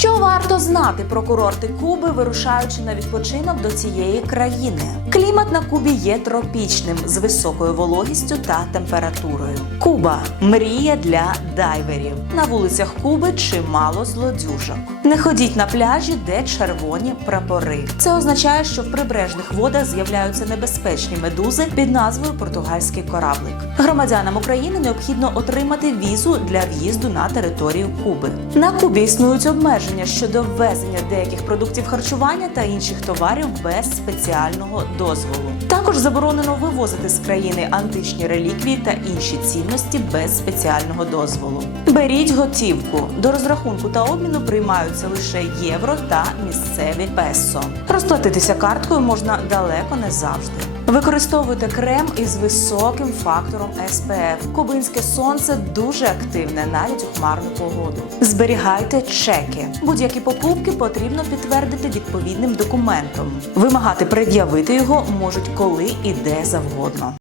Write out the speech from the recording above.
Що варто знати про курорти Куби, вирушаючи на відпочинок до цієї країни? Клімат на Кубі є тропічним з високою вологістю та температурою. Куба мрія для дайверів. На вулицях Куби чимало злодюжок. Не ходіть на пляжі, де червоні прапори. Це означає, що в прибережних водах з'являються небезпечні медузи під назвою Португальський кораблик. Громадянам України необхідно отримати візу для в'їзду на територію Куби. На Кубі існують обмеження щодо ввезення деяких продуктів харчування та інших товарів без спеціального дозволу. Також заборонено вивозити з країни античні реліквії та інші цінності без спеціального дозволу. Беріть готівку. До розрахунку та обміну приймаються лише євро та місцеві песо. Розплатитися карткою можна далеко не завжди. Використовуйте крем із високим фактором SPF. Кубинське сонце дуже активне навіть у хмарну погоду. Зберігайте чеки. Будь-які покупки потрібно підтвердити відповідним документом. Вимагати пред'явити його можуть коли і де завгодно.